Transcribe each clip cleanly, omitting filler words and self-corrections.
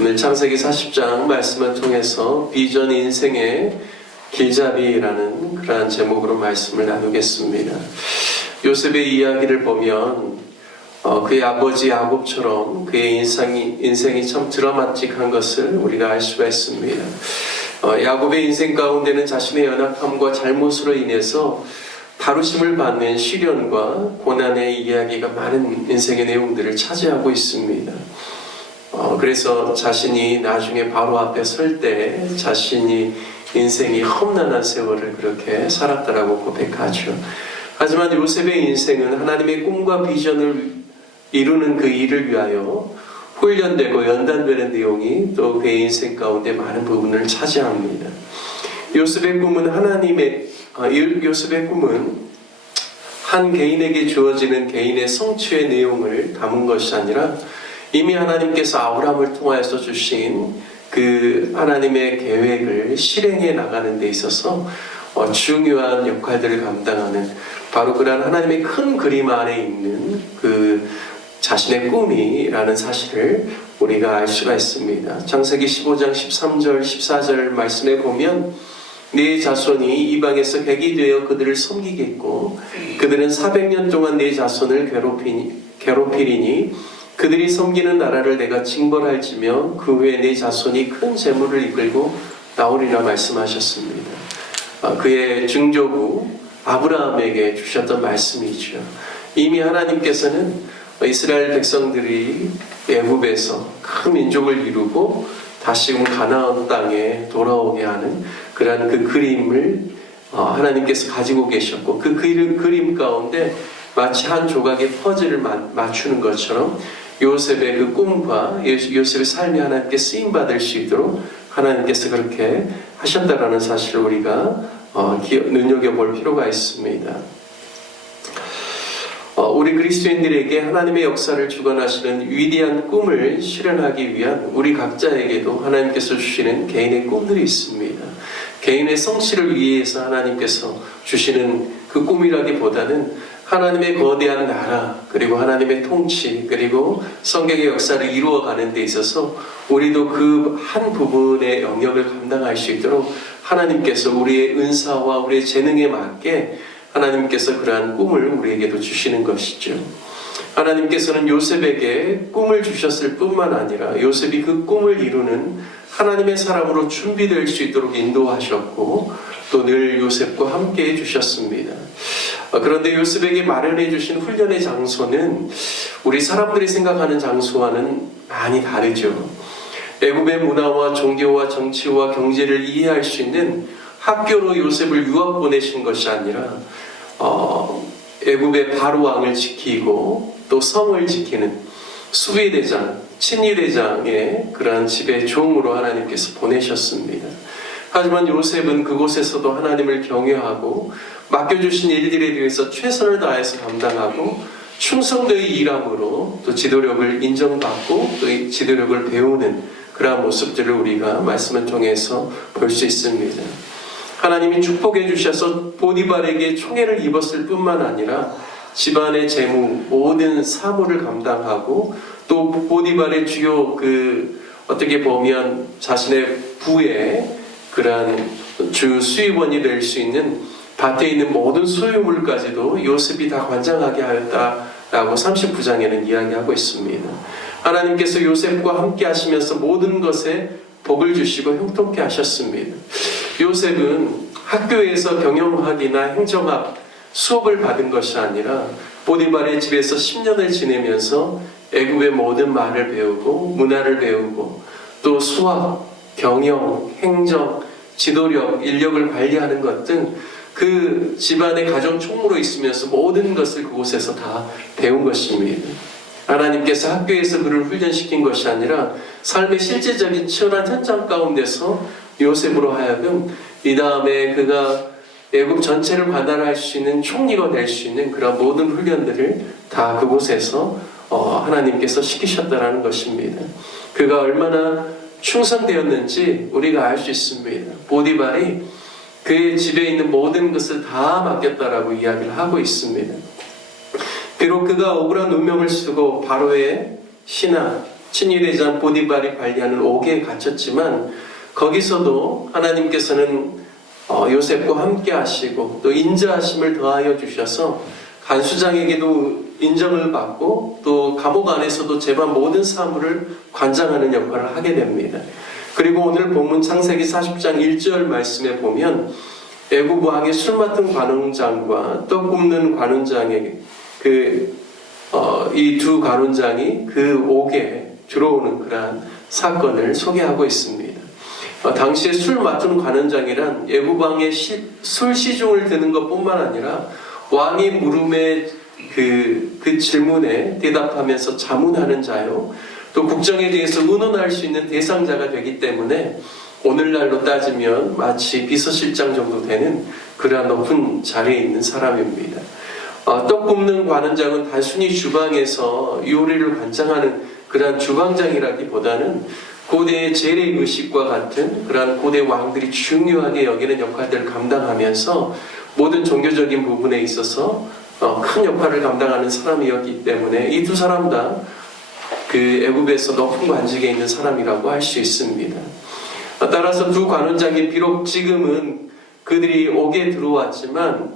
오늘 창세기 40장 말씀을 통해서 비전 인생의 길잡이라는 그러한 제목으로 말씀을 나누겠습니다. 요셉의 이야기를 보면 그의 아버지 야곱처럼 그의 인생이 참 드라마틱한 것을 우리가 알 수가 있습니다. 야곱의 인생 가운데는 자신의 연약함과 잘못으로 인해서 다루심을 받는 시련과 고난의 이야기가 많은 인생의 내용들을 차지하고 있습니다. 그래서 자신이 나중에 바로 앞에 설 때 자신이 인생이 험난한 세월을 그렇게 살았다라고 고백하죠. 하지만 요셉의 인생은 하나님의 꿈과 비전을 이루는 그 일을 위하여 훈련되고 연단되는 내용이 또 그의 인생 가운데 많은 부분을 차지합니다. 요셉의 꿈은 한 개인에게 주어지는 개인의 성취의 내용을 담은 것이 아니라 이미 하나님께서 아브라함을 통하여서 주신 그 하나님의 계획을 실행해 나가는 데 있어서 중요한 역할들을 감당하는 바로 그런 하나님의 큰 그림 안에 있는 그 자신의 꿈이라는 사실을 우리가 알 수가 있습니다. 창세기 15장 13절 14절 말씀에 보면 네 자손이 이방에서 객이 되어 그들을 섬기겠고 그들은 400년 동안 네 자손을 괴롭히리니 그들이 섬기는 나라를 내가 징벌할지며 그 후에 네 자손이 큰 재물을 이끌고 나오리라 말씀하셨습니다. 그의 증조부 아브라함에게 주셨던 말씀이죠. 이미 하나님께서는 이스라엘 백성들이 애굽에서 큰 민족을 이루고 다시금 가나안 땅에 돌아오게 하는 그러한 그 그림을 하나님께서 가지고 계셨고 그 그림 가운데 마치 한 조각의 퍼즐을 맞추는 것처럼 요셉의 그 꿈과 요셉의 삶이 하나님께 쓰임받을 수 있도록 하나님께서 그렇게 하셨다라는 사실을 우리가 눈여겨볼 필요가 있습니다. 우리 그리스도인들에게 하나님의 역사를 주관하시는 위대한 꿈을 실현하기 위한 우리 각자에게도 하나님께서 주시는 개인의 꿈들이 있습니다. 개인의 성취를 위해서 하나님께서 주시는 그 꿈이라기보다는 하나님의 거대한 나라 그리고 하나님의 통치 그리고 성경의 역사를 이루어가는 데 있어서 우리도 그 한 부분의 영역을 감당할 수 있도록 하나님께서 우리의 은사와 우리의 재능에 맞게 하나님께서 그러한 꿈을 우리에게도 주시는 것이죠. 하나님께서는 요셉에게 꿈을 주셨을 뿐만 아니라 요셉이 그 꿈을 이루는 하나님의 사람으로 준비될 수 있도록 인도하셨고 또 늘 요셉과 함께 해주셨습니다. 그런데 요셉에게 마련해 주신 훈련의 장소는 우리 사람들이 생각하는 장소와는 많이 다르죠. 애굽의 문화와 종교와 정치와 경제를 이해할 수 있는 학교로 요셉을 유학 보내신 것이 아니라 애굽의 바로 왕을 지키고 또 성을 지키는 수비대장, 친위대장의 그러한 집의 종으로 하나님께서 보내셨습니다. 하지만 요셉은 그곳에서도 하나님을 경외하고 맡겨주신 일들에 대해서 최선을 다해서 감당하고 충성되이 일함으로 또 지도력을 인정받고 또 지도력을 배우는 그러한 모습들을 우리가 말씀을 통해서 볼 수 있습니다. 하나님이 축복해 주셔서 보디발에게 총애를 입었을 뿐만 아니라 집안의 재무 모든 사물을 감당하고 또 보디발의 주요 어떻게 보면 자신의 부의 그러한 주 수입원이 될 수 있는 밭에 있는 모든 소유물까지도 요셉이 다 관장하게 하였다라고 39장에는 이야기하고 있습니다. 하나님께서 요셉과 함께 하시면서 모든 것에 복을 주시고 형통케 하셨습니다. 요셉은 학교에서 경영학이나 행정학 수업을 받은 것이 아니라 보디발의 집에서 10년을 지내면서 애굽의 모든 말을 배우고 문화를 배우고 또 수학, 경영, 행정, 지도력, 인력을 관리하는 것 등 그 집안의 가정 총무로 있으면서 모든 것을 그곳에서 다 배운 것입니다. 하나님께서 학교에서 그를 훈련시킨 것이 아니라 삶의 실제적인 치열한 현장 가운데서 요셉으로 하여금 이 다음에 그가 애굽 전체를 관할할 수 있는 총리가 될 수 있는 그런 모든 훈련들을 다 그곳에서 하나님께서 시키셨다라는 것입니다. 그가 얼마나 충성되었는지 우리가 알 수 있습니다. 보디발이 그의 집에 있는 모든 것을 다 맡겼다라고 이야기를 하고 있습니다. 비록 그가 억울한 운명을 쓰고 바로의 신하 친위대장 보디발이 관리하는 옥에 갇혔지만 거기서도 하나님께서는 요셉과 함께 하시고 또 인자하심을 더하여 주셔서 간수장에게도 인정을 받고 또 감옥 안에서도 재반 모든 사물을 관장하는 역할을 하게 됩니다. 그리고 오늘 본문 창세기 40장 1절 말씀에 보면 애굽 왕의 술 맡은 관원장과 떡 굽는 관원장에게 이 두 관원장이 그 옥에 들어오는 그러한 사건을 소개하고 있습니다. 당시에 술 맡은 관원장이란 애굽 왕의 술 시중을 드는 것뿐만 아니라 왕이 물음에 그 질문에 대답하면서 자문하는 자요, 또 국정에 대해서 의논할 수 있는 대상자가 되기 때문에 오늘날로 따지면 마치 비서실장 정도 되는 그러한 높은 자리에 있는 사람입니다. 떡 굽는 관원장은 단순히 주방에서 요리를 관장하는 그러한 주방장이라기보다는 고대의 재래의식과 같은 그러한 고대 왕들이 중요하게 여기는 역할들을 감당하면서 모든 종교적인 부분에 있어서 큰 역할을 감당하는 사람이었기 때문에 이 두 사람 다 그 애굽에서 높은 관직에 있는 사람이라고 할 수 있습니다. 따라서 두 관원장이 비록 지금은 그들이 옥에 들어왔지만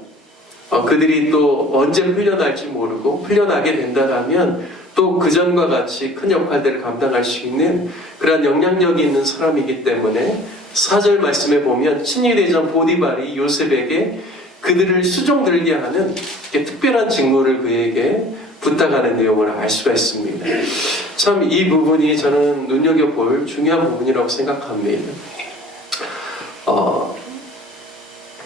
그들이 또 언제 풀려날지 모르고 풀려나게 된다면 또 그전과 같이 큰 역할들을 감당할 수 있는 그런 영향력이 있는 사람이기 때문에 4절 말씀에 보면 친위대장 보디발이 요셉에게 그들을 수종들게 하는 특별한 직무를 그에게 부탁하는 내용을 알 수가 있습니다. 참 이 부분이 저는 눈여겨볼 중요한 부분이라고 생각합니다.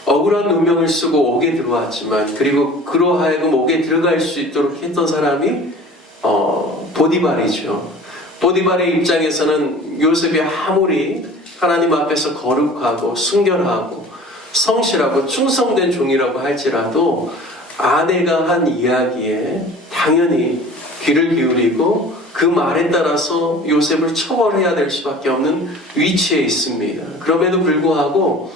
억울한 누명을 쓰고 옥에 들어왔지만 그리고 그로 하여금 옥에 들어갈 수 있도록 했던 사람이 보디발이죠. 보디발의 입장에서는 요셉이 아무리 하나님 앞에서 거룩하고 순결하고 성실하고 충성된 종이라고 할지라도 아내가 한 이야기에 당연히 귀를 기울이고 그 말에 따라서 요셉을 처벌해야 될 수밖에 없는 위치에 있습니다. 그럼에도 불구하고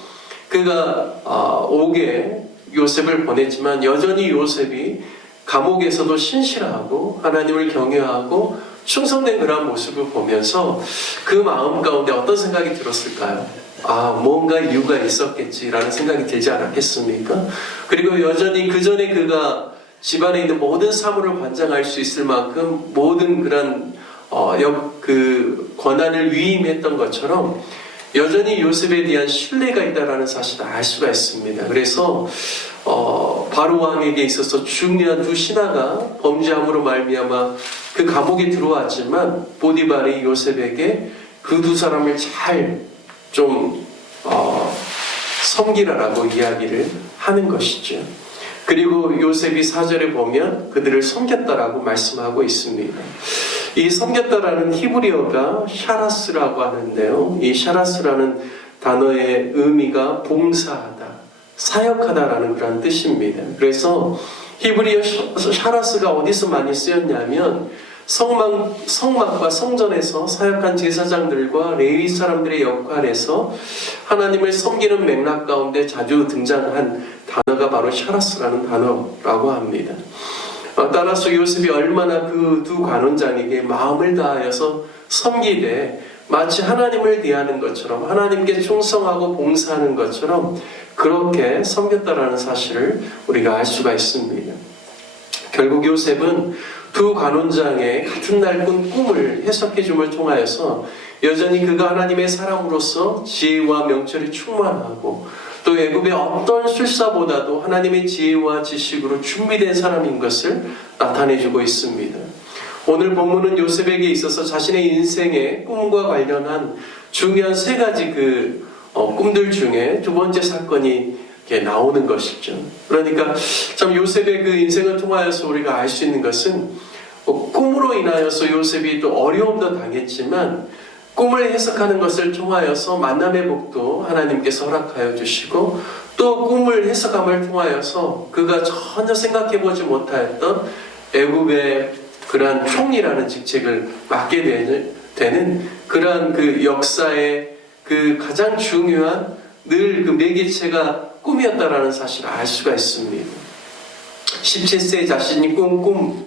그가 옥에 요셉을 보냈지만 여전히 요셉이 감옥에서도 신실하고 하나님을 경외하고 충성된 그런 모습을 보면서 그 마음 가운데 어떤 생각이 들었을까요? 뭔가 이유가 있었겠지라는 생각이 들지 않았겠습니까? 그리고 여전히 그 전에 그가 집안에 있는 모든 사물을 관장할 수 있을 만큼 모든 그런 권한을 위임했던 것처럼 여전히 요셉에 대한 신뢰가 있다는 사실을 알 수가 있습니다. 그래서 바로 왕에게 있어서 중요한 두 신하가 범죄함으로 말미암아 그 감옥에 들어왔지만 보디발이 요셉에게 그 두 사람을 잘 좀 섬기라라고 이야기를 하는 것이죠. 그리고 요셉이 4절에 보면 그들을 섬겼다라고 말씀하고 있습니다. 이 섬겼다라는 히브리어가 샤라스라고 하는데요. 이 샤라스라는 단어의 의미가 봉사하다, 사역하다라는 그런 뜻입니다. 그래서 히브리어 샤라스가 어디서 많이 쓰였냐면 성막과 성전에서 사역한 제사장들과 레위 사람들의 역할에서 하나님을 섬기는 맥락 가운데 자주 등장한 단어가 바로 샤라스라는 단어라고 합니다. 따라서 요셉이 얼마나 그 두 관원장에게 마음을 다하여서 섬기되 마치 하나님을 대하는 것처럼 하나님께 충성하고 봉사하는 것처럼 그렇게 섬겼다라는 사실을 우리가 알 수가 있습니다. 결국 요셉은 두 관원장의 같은 날 꾼 꿈을 해석해 줌을 통하여서 여전히 그가 하나님의 사람으로서 지혜와 명철이 충만하고 또 애굽의 어떤 술사보다도 하나님의 지혜와 지식으로 준비된 사람인 것을 나타내주고 있습니다. 오늘 본문은 요셉에게 있어서 자신의 인생의 꿈과 관련한 중요한 세 가지 꿈들 중에 두 번째 사건이 이렇게 나오는 것이죠. 그러니까 참 요셉의 그 인생을 통하여서 우리가 알 수 있는 것은 꿈으로 인하여서 요셉이 또 어려움도 당했지만 꿈을 해석하는 것을 통하여서 만남의 복도 하나님께서 허락하여 주시고 또 꿈을 해석함을 통하여서 그가 전혀 생각해보지 못하였던 애굽의 그러한 총리라는 직책을 맡게 되는 그러한 그 역사의 그 가장 중요한 늘 그 매개체가 꿈이었다라는 사실을 알 수가 있습니다. 17세 자신이 꾼 꿈,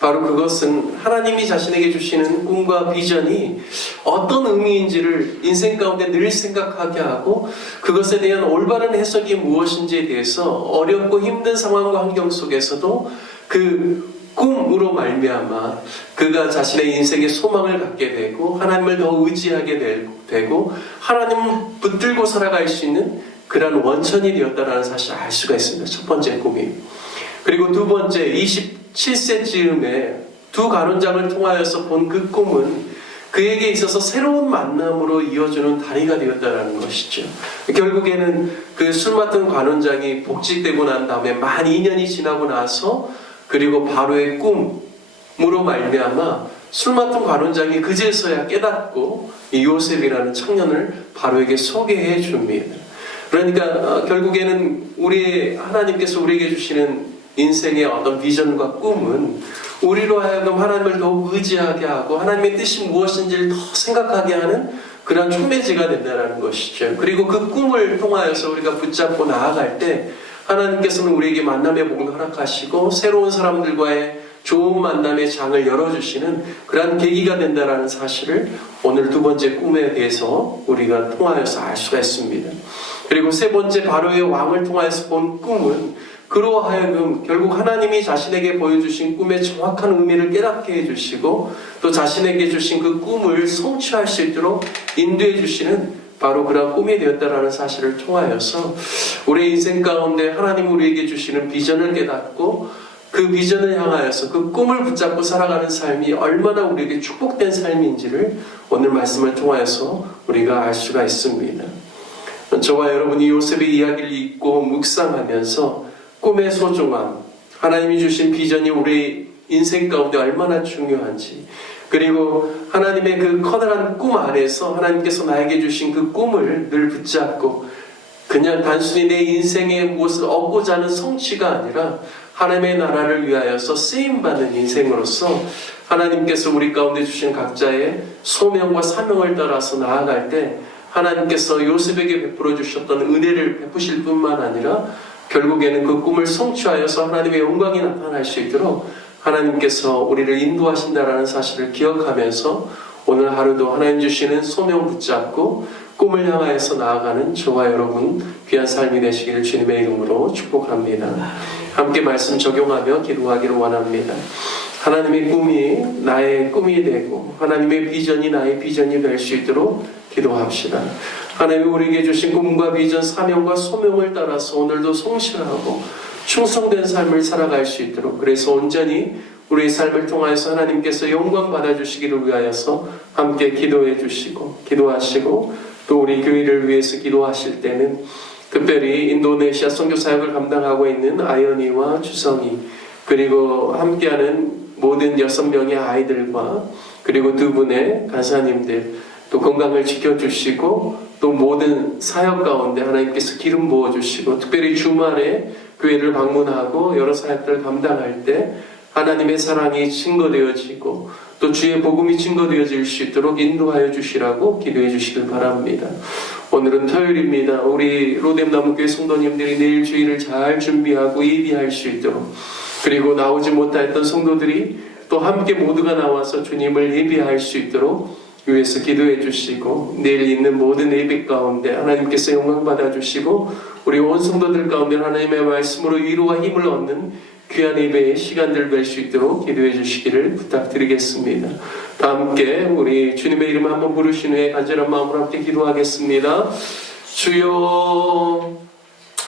바로 그것은 하나님이 자신에게 주시는 꿈과 비전이 어떤 의미인지를 인생 가운데 늘 생각하게 하고 그것에 대한 올바른 해석이 무엇인지에 대해서 어렵고 힘든 상황과 환경 속에서도 그 꿈으로 말미암아 그가 자신의 인생의 소망을 갖게 되고 하나님을 더 의지하게 되고 하나님을 붙들고 살아갈 수 있는 그러한 원천이 되었다는 사실을 알 수가 있습니다. 첫 번째 꿈이. 그리고 두 번째 27세쯤에 두 간원장을 통하여서 본 그 꿈은 그에게 있어서 새로운 만남으로 이어주는 다리가 되었다는 것이죠. 결국에는 그 술 맡은 간원장이 복직되고 난 다음에 만 2년이 지나고 나서 그리고 바로의 꿈으로 말미암아 술 맡은 관원장이 그제서야 깨닫고 이 요셉이라는 청년을 바로에게 소개해 줍니다. 그러니까 결국에는 하나님께서 우리에게 주시는 인생의 어떤 비전과 꿈은 우리로 하여금 하나님을 더욱 의지하게 하고 하나님의 뜻이 무엇인지를 더 생각하게 하는 그런 촉매지가 된다는 것이죠. 그리고 그 꿈을 통하여서 우리가 붙잡고 나아갈 때 하나님께서는 우리에게 만남의 복을 허락하시고 새로운 사람들과의 좋은 만남의 장을 열어주시는 그러한 계기가 된다는 사실을 오늘 두 번째 꿈에 대해서 우리가 통하여서 알 수가 있습니다. 그리고 세 번째 바로의 왕을 통하여서 본 꿈은 그로 하여금 결국 하나님이 자신에게 보여주신 꿈의 정확한 의미를 깨닫게 해주시고 또 자신에게 주신 그 꿈을 성취할 수 있도록 인도해 주시는 바로 그런 꿈이 되었다는 사실을 통하여서 우리의 인생 가운데 하나님 우리에게 주시는 비전을 깨닫고 그 비전을 향하여서 그 꿈을 붙잡고 살아가는 삶이 얼마나 우리에게 축복된 삶인지를 오늘 말씀을 통하여서 우리가 알 수가 있습니다. 저와 여러분이 요셉의 이야기를 읽고 묵상하면서 꿈의 소중함, 하나님이 주신 비전이 우리 인생 가운데 얼마나 중요한지 그리고 하나님의 그 커다란 꿈 안에서 하나님께서 나에게 주신 그 꿈을 늘 붙잡고 그냥 단순히 내 인생의 무엇을 얻고자 하는 성취가 아니라 하나님의 나라를 위하여서 쓰임받는 인생으로서 하나님께서 우리 가운데 주신 각자의 소명과 사명을 따라서 나아갈 때 하나님께서 요셉에게 베풀어 주셨던 은혜를 베푸실 뿐만 아니라 결국에는 그 꿈을 성취하여서 하나님의 영광이 나타날 수 있도록 하나님께서 우리를 인도하신다라는 사실을 기억하면서 오늘 하루도 하나님 주시는 소명 붙잡고 꿈을 향하여서 나아가는 저와 여러분 귀한 삶이 되시기를 주님의 이름으로 축복합니다. 함께 말씀 적용하며 기도하기를 원합니다. 하나님의 꿈이 나의 꿈이 되고 하나님의 비전이 나의 비전이 될 수 있도록 기도합시다. 하나님이 우리에게 주신 꿈과 비전, 사명과 소명을 따라서 오늘도 성실하고 충성된 삶을 살아갈 수 있도록 그래서 온전히 우리의 삶을 통하여서 하나님께서 영광 받아주시기를 위하여서 함께 기도해 주시고 기도하시고 또 우리 교회를 위해서 기도하실 때는 특별히 인도네시아 선교 사역을 감당하고 있는 아연이와 주성이 그리고 함께하는 모든 6명의 아이들과 그리고 두 분의 간사님들 또 건강을 지켜주시고 또 모든 사역 가운데 하나님께서 기름 부어주시고 특별히 주말에 교회를 방문하고 여러 사역들을 감당할 때 하나님의 사랑이 증거되어지고 또 주의 복음이 증거되어질 수 있도록 인도하여 주시라고 기도해 주시길 바랍니다. 오늘은 토요일입니다. 우리 로뎀나무교회 성도님들이 내일 주일을 잘 준비하고 예비할 수 있도록 그리고 나오지 못했던 성도들이 또 함께 모두가 나와서 주님을 예비할 수 있도록 위해서 기도해 주시고 내일 있는 모든 예배 가운데 하나님께서 영광 받아주시고 우리 온 성도들 가운데 하나님의 말씀으로 위로와 힘을 얻는 귀한 예배의 시간들 뵐 수 있도록 기도해 주시기를 부탁드리겠습니다. 다 함께 우리 주님의 이름을 한번 부르신 후에 간절한 마음으로 함께 기도하겠습니다. 주여